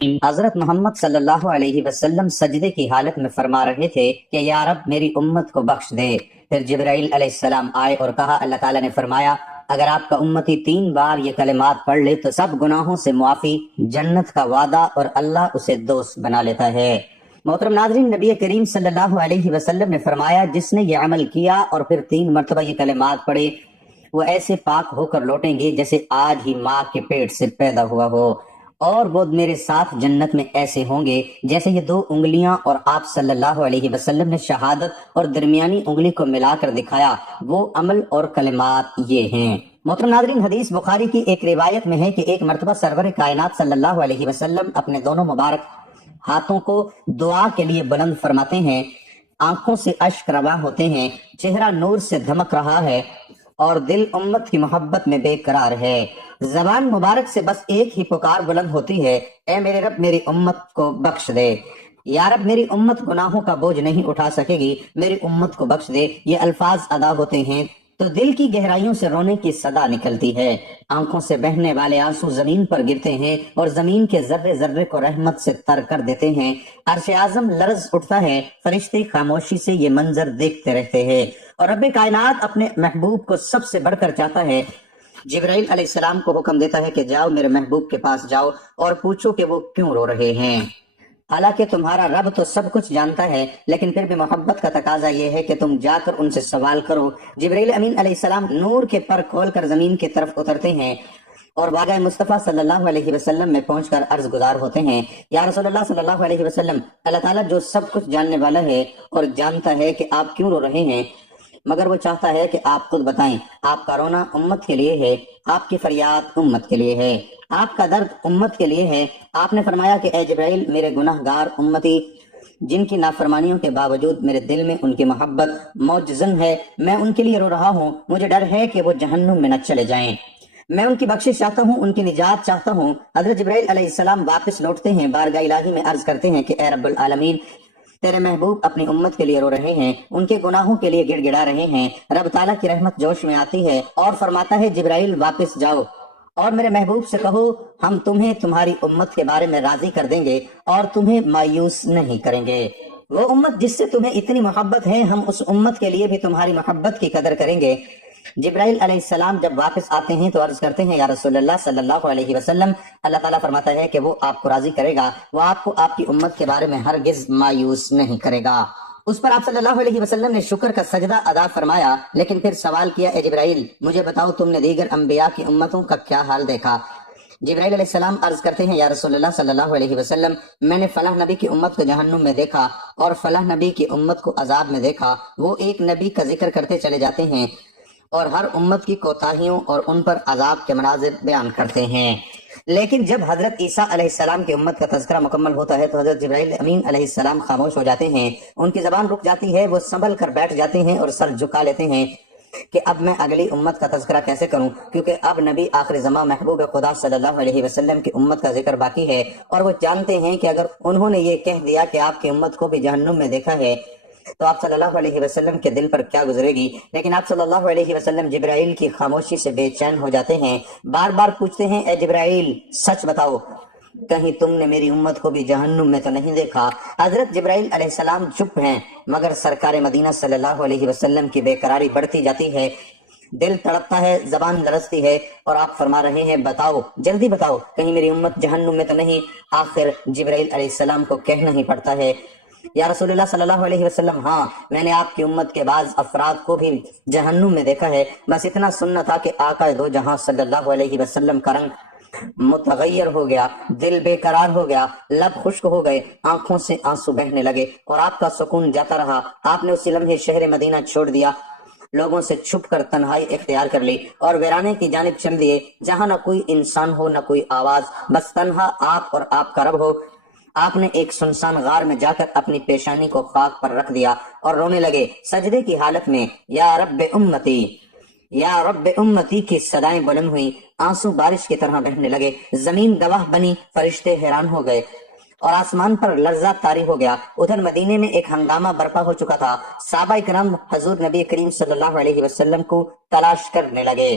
حضرت محمد صلی اللہ علیہ وسلم سجدے کی حالت میں فرما رہے تھے کہ یا رب میری امت کو بخش دے۔ پھر جبرائیل علیہ السلام آئے اور کہا، اللہ تعالیٰ نے فرمایا اگر آپ کا امتی 3 بار یہ کلمات پڑھ لے تو سب گناہوں سے معافی، جنت کا وعدہ اور اللہ اسے دوست بنا لیتا ہے۔ محترم ناظرین، نبی کریم صلی اللہ علیہ وسلم نے فرمایا جس نے یہ عمل کیا اور پھر 3 مرتبہ یہ کلمات پڑھے وہ ایسے پاک ہو کر لوٹیں گے جیسے آج ہی ماں کے پیٹ سے پیدا ہوا ہو، اور وہ میرے ساتھ جنت میں ایسے ہوں گے جیسے یہ 2 انگلیاں، اور آپ صلی اللہ علیہ وسلم نے شہادت اور درمیانی انگلی کو ملا کر دکھایا۔ وہ عمل اور کلمات یہ ہیں۔ محترم ناظرین، حدیث بخاری کی ایک روایت میں ہے کہ ایک مرتبہ سرور کائنات صلی اللہ علیہ وسلم اپنے دونوں مبارک ہاتھوں کو دعا کے لیے بلند فرماتے ہیں، آنکھوں سے اشک رواں ہوتے ہیں، چہرہ نور سے دھمک رہا ہے اور دل امت کی محبت میں بے قرار ہے۔ زبان مبارک سے بس ایک ہی پکار بلند ہوتی ہے، اے میرے رب میری امت کو بخش دے۔ یا رب میری امت گناہوں کا بوجھ نہیں اٹھا سکے گی، میری امت کو بخش دے۔ یہ الفاظ ادا ہوتے ہیں تو دل کی گہرائیوں سے رونے کی صدا نکلتی ہے، آنکھوں سے بہنے والے آنسو زمین پر گرتے ہیں اور زمین کے ذرے ذرے کو رحمت سے تر کر دیتے ہیں۔ عرش اعظم لرز اٹھتا ہے، فرشتے خاموشی سے یہ منظر دیکھتے رہتے ہیں، اور رب کائنات اپنے محبوب کو سب سے بڑھ کر چاہتا ہے۔ جبرائیل علیہ السلام کو حکم دیتا ہے کہ جاؤ میرے محبوب کے پاس جاؤ اور پوچھو کہ وہ کیوں رو رہے ہیں۔ حالانکہ تمہارا رب تو سب کچھ جانتا ہے، لیکن پھر بھی محبت کا تقاضا یہ ہے کہ تم جا کر ان سے سوال کرو۔ جبرائیل امین علیہ السلام نور کے پر کھول کر زمین کی طرف اترتے ہیں اور باغ مصطفیٰ صلی اللہ علیہ وسلم میں پہنچ کر عرض گزار ہوتے ہیں، یا رسول اللہ صلی اللہ علیہ وسلم، اللہ تعالیٰ جو سب کچھ جاننے والا ہے اور جانتا ہے کہ آپ کیوں رو رہے ہیں، مگر وہ چاہتا ہے کہ آپ خود بتائیں۔ آپ کا رونا امت کے لیے ہے، آپ کی فریاد امت کے لیے ہے، آپ کا درد امت کے لیے ہے۔ آپ نے فرمایا کہ اے جبرائیل، میرے گناہ گار امتی جن کی نافرمانیوں کے باوجود میرے دل میں ان کی محبت موجزن ہے، میں ان کے لیے رو رہا ہوں، مجھے ڈر ہے کہ وہ جہنم میں نہ چلے جائیں، میں ان کی بخشش چاہتا ہوں، ان کی نجات چاہتا ہوں۔ حضرت جبرائیل علیہ السلام واپس لوٹتے ہیں، بارگاہ الہی میں عرض کرتے ہیں کہ اے رب العالمین، تیرے محبوب اپنی امت کے لیے رو رہے ہیں، ان کے گناہوں کے لیے گڑ گڑا رہے ہیں۔ رب تعالیٰ کی رحمت جوش میں آتی ہے اور فرماتا ہے جبرائیل واپس جاؤ اور میرے محبوب سے کہو ہم تمہیں تمہاری امت کے بارے میں راضی کر دیں گے اور تمہیں مایوس نہیں کریں گے۔ وہ امت جس سے تمہیں اتنی محبت ہے، ہم اس امت کے لیے بھی تمہاری محبت کی قدر کریں گے۔ جبرائیل علیہ السلام جب واپس آتے ہیں تو عرض کرتے ہیں، یا رسول اللہ صلی اللہ علیہ وسلم، اللہ تعالیٰ فرماتا ہے کہ وہ آپ کو راضی کرے گا، وہ آپ کو آپ کی امت کے بارے میں ہرگز مایوس نہیں کرے گا۔ اس پر آپ صلی اللہ علیہ وسلم نے شکر کا سجدہ ادا فرمایا، لیکن پھر سوال کیا، اے جبرائیل مجھے بتاؤ تم نے دیگر انبیاء کی امتوں کا کیا حال دیکھا؟ جبرائیل علیہ السلام عرض کرتے ہیں، یا رسول اللہ صلی اللہ علیہ وسلم، میں نے فلاں نبی کی امت کو جہنم میں دیکھا اور فلاں نبی کی امت کو عذاب میں دیکھا۔ وہ ایک نبی کا ذکر کرتے چلے جاتے ہیں اور ہر امت کی کوتاہیوں اور ان پر عذاب کے مناظر بیان کرتے ہیں، لیکن جب حضرت عیسیٰ علیہ السلام کی امت کا تذکرہ مکمل ہوتا ہے تو حضرت جبرائیل امین علیہ السلام خاموش ہو جاتے ہیں، ان کی زبان رک جاتی ہے، وہ سنبھل کر بیٹھ جاتے ہیں اور سر جھکا لیتے ہیں کہ اب میں اگلی امت کا تذکرہ کیسے کروں، کیونکہ اب نبی آخر زمان محبوب خدا صلی اللہ علیہ وسلم کی امت کا ذکر باقی ہے، اور وہ جانتے ہیں کہ اگر انہوں نے یہ کہہ دیا کہ آپ کی امت کو بھی جہنم میں دیکھا ہے تو آپ صلی اللہ علیہ وسلم کے دل پر کیا گزرے گی۔ لیکن آپ صلی اللہ علیہ وسلم جبرائیل کی خاموشی سے بے چین ہو جاتے ہیں، بار بار پوچھتے ہیں، اے جبرائیل سچ بتاؤ، کہیں تم نے میری امت کو بھی جہنم میں تو نہیں دیکھا؟ حضرت جبرائیل علیہ السلام چپ ہیں، مگر سرکار مدینہ صلی اللہ علیہ وسلم کی بے قراری بڑھتی جاتی ہے، دل تڑپتا ہے، زبان لرزتی ہے، اور آپ فرما رہے ہیں بتاؤ، جلدی بتاؤ، کہیں میری امت جہنم میں تو نہیں؟ آخر جبرائیل علیہ السلام کو کہنا ہی پڑتا ہے، یا رسول اللہ صلی اللہ علیہ وسلم، ہاں میں نے آپ کی امت کے بعض افراد کو بھی جہنم میں دیکھا ہے، بس اتنا سننا تھا کہ آقا دو جہاں صلی اللہ علیہ وسلم کا رنگ متغیر ہو گیا، دل بے قرار ہو گیا، لب خشک ہو گئے، آنکھوں سے آنسو بہنے لگے اور آپ کا سکون جاتا رہا۔ آپ نے اسی لمحے شہر مدینہ چھوڑ دیا، لوگوں سے چھپ کر تنہائی اختیار کر لی اور ویرانے کی جانب چل دیے، جہاں نہ کوئی انسان ہو نہ کوئی آواز، بس تنہا آپ اور آپ کا رب ہو۔ آپ نے ایک سنسان غار میں جا کر اپنی پیشانی کو خاک پر رکھ دیا اور رونے لگے، سجدے کی حالت میں یا رب امتی یا رب امتی کی صدائیں بلند ہوئیں، آنسو بارش کی طرح بہنے لگے، زمین گواہ بنی، فرشتے حیران ہو گئے اور آسمان پر لرزہ طاری ہو گیا۔ ادھر مدینے میں ایک ہنگامہ برپا ہو چکا تھا، صحابہ کرام حضور نبی کریم صلی اللہ علیہ وسلم کو تلاش کرنے لگے۔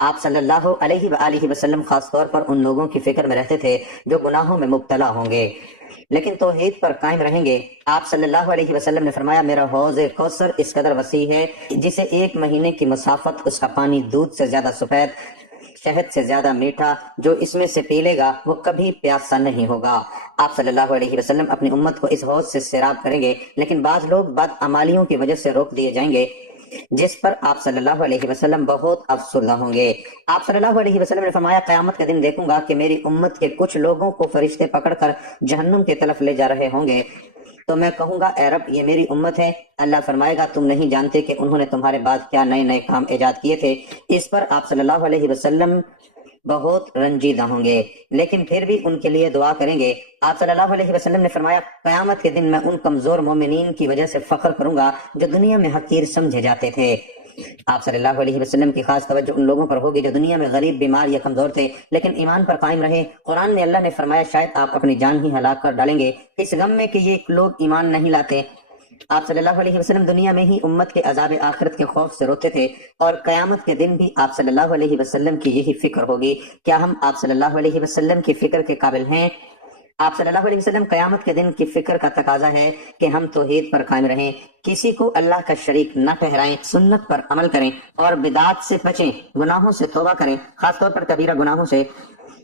آپ صلی اللہ علیہ وآلہ وسلم خاص طور پر ان لوگوں کی فکر میں رہتے تھے جو گناہوں میں مبتلا ہوں گے لیکن توحید پر قائم رہیں گے۔ آپ صلی اللہ علیہ وسلم نے فرمایا میرا حوض کوثر اس قدر وسیع ہے جسے 1 مہینے کی مسافت اس کا پانی دودھ سے زیادہ سفید، شہد سے زیادہ میٹھا، جو اس میں سے پی لے گا وہ کبھی پیاسا نہیں ہوگا۔ آپ صلی اللہ علیہ وسلم اپنی امت کو اس حوض سے سیراب کریں گے لیکن بعض لوگ بدعمالیوں کی وجہ سے روک دیے جائیں گے جس پر آپ صلی اللہ علیہ وسلم بہت افسردہ ہوں گے۔ آپ صلی اللہ علیہ وسلم نے فرمایا قیامت کے دن دیکھوں گا کہ میری امت کے کچھ لوگوں کو فرشتے پکڑ کر جہنم کی طرف لے جا رہے ہوں گے، تو میں کہوں گا اے رب یہ میری امت ہے۔ اللہ فرمائے گا تم نہیں جانتے کہ انہوں نے تمہارے بعد کیا نئے نئے کام ایجاد کیے تھے۔ اس پر آپ صلی اللہ علیہ وسلم بہت رنجیدہ ہوں گے لیکن پھر بھی ان کے لیے دعا کریں گے۔ آپ صلی اللہ علیہ وسلم نے فرمایا قیامت کے دن میں ان کمزور مومنین کی وجہ سے فخر کروں گا جو دنیا میں حقیر سمجھے جاتے تھے۔ آپ صلی اللہ علیہ وسلم کی خاص توجہ ان لوگوں پر ہوگی جو دنیا میں غریب، بیمار یا کمزور تھے لیکن ایمان پر قائم رہے۔ قرآن میں اللہ نے فرمایا شاید آپ اپنی جان ہی ہلاک کر ڈالیں گے اس غم میں کہ یہ لوگ ایمان نہیں لاتے۔ آپ صلی اللہ علیہ وسلم دنیا میں ہی امت کے عذاب آخرت کے خوف سے روتے تھے اور قیامت کے دن بھی آپ صلی اللہ علیہ وسلم کی یہی فکر ہوگی۔ کیا ہم آپ صلی اللہ علیہ وسلم کی فکر کے قابل ہیں؟ آپ صلی اللہ علیہ وسلم قیامت کے دن کی فکر کا تقاضا ہے کہ ہم توحید پر قائم رہیں، کسی کو اللہ کا شریک نہ ٹھہرائیں، سنت پر عمل کریں اور بدعات سے بچیں، گناہوں سے توبہ کریں، خاص طور پر کبیرہ گناہوں سے،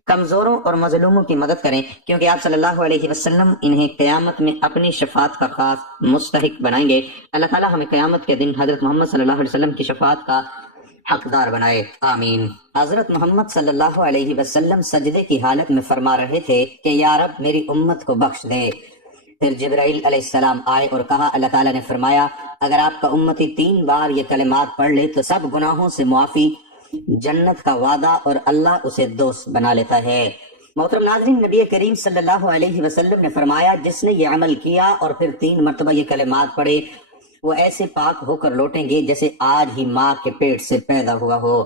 کمزوروں اور مظلوموں کی مدد کریں کیونکہ آپ صلی اللہ علیہ وسلم انہیں قیامت میں اپنی شفاعت کا خاص مستحق بنائیں گے۔ اللہ تعالیٰ ہمیں قیامت کے دن حضرت محمد صلی اللہ علیہ وسلم کی شفاعت کا حقدار بنائے، آمین۔ حضرت محمد صلی اللہ علیہ وسلم سجدے کی حالت میں فرما رہے تھے کہ یا رب میری امت کو بخش دے۔ پھر جبرائیل علیہ السلام آئے اور کہا اللہ تعالیٰ نے فرمایا اگر آپ کا امتی 3 بار یہ کلمات پڑھ لے تو سب گناہوں سے معافی، جنت کا وعدہ اور اللہ اسے دوست بنا لیتا ہے۔ محترم ناظرین، نبی کریم صلی اللہ علیہ وسلم نے فرمایا جس نے یہ عمل کیا اور پھر 3 مرتبہ یہ کلمات پڑھے وہ ایسے پاک ہو کر لوٹیں گے جیسے آج ہی ماں کے پیٹ سے پیدا ہوا ہو،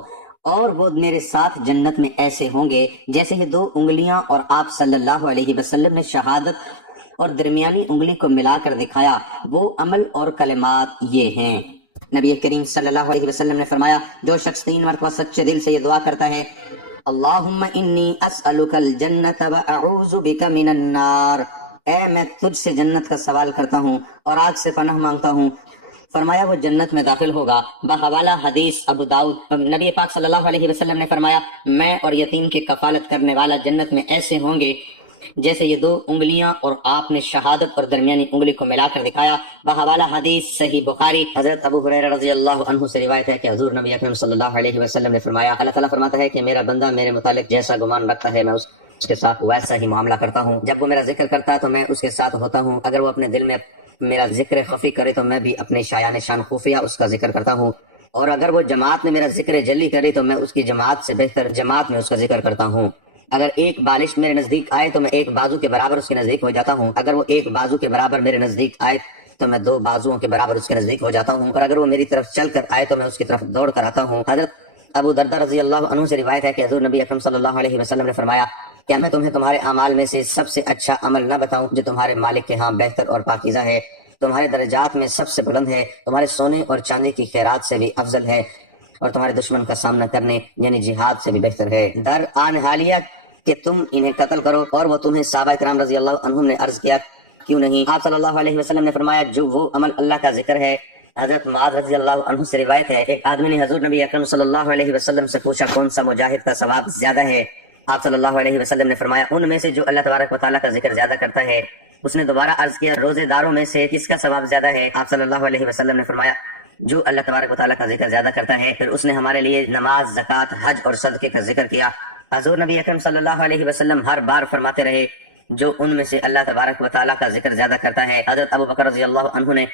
اور وہ میرے ساتھ جنت میں ایسے ہوں گے جیسے یہ 2 انگلیاں، اور آپ صلی اللہ علیہ وسلم نے شہادت اور درمیانی انگلی کو ملا کر دکھایا۔ وہ عمل اور کلمات یہ ہیں۔ نبی کریم صلی اللہ علیہ وسلم نے فرمایا جو شخص 3 مرتبہ سچے دل سے یہ دعا کرتا ہے اللہم انی اسألک الجنت واعوذ بک من النار، اے میں تجھ سے جنت کا سوال کرتا ہوں اور آگ سے پناہ مانگتا ہوں، فرمایا وہ جنت میں داخل ہوگا۔ بحوالہ حدیث ابو داؤد، نبی پاک صلی اللہ علیہ وسلم نے فرمایا میں اور یتیم کی کفالت کرنے والا جنت میں ایسے ہوں گے جیسے یہ 2 انگلیاں، اور آپ نے شہادت اور درمیانی انگلی کو ملا کر دکھایا۔ بحوالہ حدیث صحیح بخاری، حضرت ابو ہریرہ رضی اللہ عنہ سے روایت ہے کہ حضور نبی اکرم صلی اللہ علیہ وسلم نے فرمایا اللہ تعالیٰ فرماتا ہے کہ میرا بندہ میرے متعلق جیسا گمان رکھتا ہے میں اس کے ساتھ ویسا ہی معاملہ کرتا ہوں۔ جب وہ میرا ذکر کرتا ہے تو میں اس کے ساتھ ہوتا ہوں، اگر وہ اپنے دل میں میرا ذکر خفی کرے تو میں بھی اپنے شایان شان خفیہ اس کا ذکر کرتا ہوں، اور اگر وہ جماعت میں میرا ذکر جلی کرے تو میں اس کی جماعت سے بہتر جماعت میں اس کا ذکر کرتا ہوں۔ اگر ایک بالش میرے نزدیک آئے تو میں 1 بازو کے برابر اس کے نزدیک ہو جاتا ہوں، اگر وہ 1 بازو کے برابر میرے نزدیک آئے تو میں 2 بازوؤں کے برابر اس کے نزدیک ہو جاتا ہوں، اور اگر وہ میری طرف چل کر آئے تو میں اس کی طرف دوڑ کر آتا ہوں۔ حضرت ابو دردہ رضی اللہ عنہ سے روایت ہے کہ حضور نبی اکرم صلی اللہ علیہ وسلم نے فرمایا کیا میں تمہیں تمہارے اعمال میں سے سب سے اچھا عمل نہ بتاؤں جو تمہارے مالک کے ہاں بہتر اور پاکیزہ ہے، تمہارے درجات میں سب سے بلند ہے، تمہارے سونے اور چاندی کی خیرات سے بھی افضل ہے، اور تمہارے دشمن کا سامنا کرنے یعنی جہاد سے بھی بہتر ہے۔ در آن حالیہ کہ تم انہیں قتل کرو، اور وہ تمہیں صحابہ کرام رضی اللہ عنہم نے عرض کیا کیوں نہیں؟ آپ صلی اللہ علیہ وسلم نے فرمایا جو وہ عمل اللہ کا ذکر ہے۔ حضرت معاذ رضی اللہ عنہ سے روایت ہے ایک آدمی نے حضور نبی اکرم صلی اللہ علیہ وسلم سے پوچھا کون سا مجاہد کا ثواب زیادہ ہے؟ آپ صلی اللہ علیہ وسلم نے فرمایا ان میں سے جو اللہ تبارک و تعالیٰ کا ذکر زیادہ کرتا ہے۔ اس نے دوبارہ عرض کیا روزے داروں میں سے کس کا ثواب زیادہ ہے؟ آپ صلی اللہ علیہ وسلم نے فرمایا جو اللہ تبارک و تعالیٰ کا ذکر زیادہ کرتا ہے۔ پھر اس نے ہمارے لیے نماز، زکوٰۃ، حج اور صدقے کا ذکر کیا۔ حضور نبی اکرم صلی اللہ علیہ وسلم ہر بار فرماتے رہے جو ان میں سے اللہ تبارک و تعالیٰ کا ذکر زیادہ کرتا ہے۔ حضرت ابو بکر رضی اللہ عنہ نے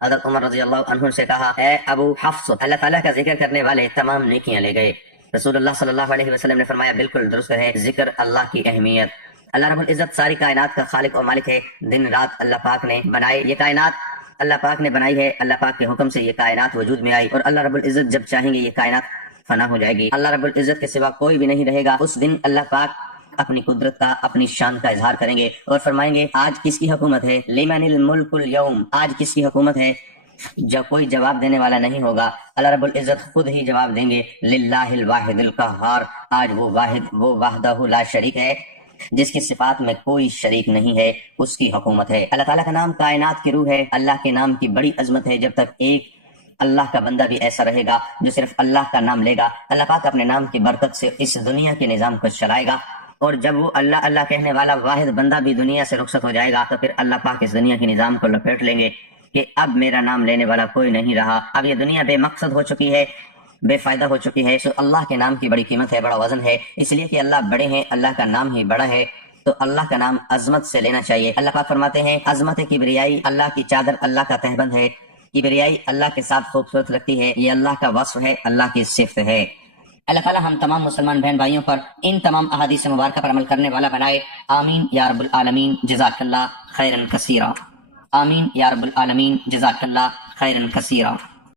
حضرت عمر رضی اللہ عنہ سے کہا اے ابو حفص، اللہ تعالیٰ کا ذکر کرنے والے تمام نیکیاں لے گئے۔ رسول اللہ صلی اللہ علیہ وسلم نے فرمایا بالکل درست ہے، ذکر اللہ کی اہمیت۔ اللہ رب العزت ساری کائنات کا خالق اور مالک ہے، دن رات اللہ پاک نے بنائے، یہ کائنات اللہ پاک نے بنائی ہے، اللہ پاک کے حکم سے یہ کائنات وجود میں آئی، اور اللہ رب العزت جب چاہیں گے یہ کائنات فنا ہو جائے گی، اللہ رب العزت کے سوا کوئی بھی نہیں رہے گا۔ اس دن اللہ پاک اپنی قدرت کا، اپنی شان کا اظہار کریں گے اور فرمائیں گے آج کس کی حکومت ہے، لمن الملک اليوم، آج کس کی حکومت ہے؟ جب کوئی جواب دینے والا نہیں ہوگا اللہ رب العزت خود ہی جواب دیں گے للہ الواحد القہار، آج وہ واحد، وہ وحدہ لا شریک ہے جس کی صفات میں کوئی شریک نہیں ہے، اس کی حکومت ہے۔ اللہ تعالیٰ کا نام کائنات کی روح ہے، اللہ کے نام کی بڑی عظمت ہے۔ جب تک ایک اللہ کا بندہ بھی ایسا رہے گا جو صرف اللہ کا نام لے گا، اللہ پاک اپنے نام کی برکت سے اس دنیا کے نظام کو چلائے گا، اور جب وہ اللہ اللہ کہنے والا واحد بندہ بھی دنیا سے رخصت ہو جائے گا تو پھر اللہ پاک اس دنیا کے نظام کو لپیٹ لیں گے کہ اب میرا نام لینے والا کوئی نہیں رہا، اب یہ دنیا بے مقصد ہو چکی ہے، بے فائدہ ہو چکی ہے۔ تو اللہ کے نام کی بڑی قیمت ہے، بڑا وزن ہے، اس لیے کہ اللہ بڑے ہیں، اللہ کا نام ہی بڑا ہے، تو اللہ کا نام عظمت سے لینا چاہیے۔ اللہ پاک فرماتے ہیں عظمت کبریائی اللہ کی چادر، اللہ کا تہبند ہے، کبریائی اللہ کے ساتھ خوبصورت لگتی ہے، یہ اللہ کا وصف ہے، اللہ کی صفت ہے۔ اللہ تعالیٰ ہم تمام مسلمان بہن بھائیوں پر ان تمام احادیث مبارکہ پر عمل کرنے والا بنائے، آمین یا رب العالمین، جزاک اللہ خیرا کثیرا، آمین یا رب العالمین، جزاک اللہ خیرا کثیرا۔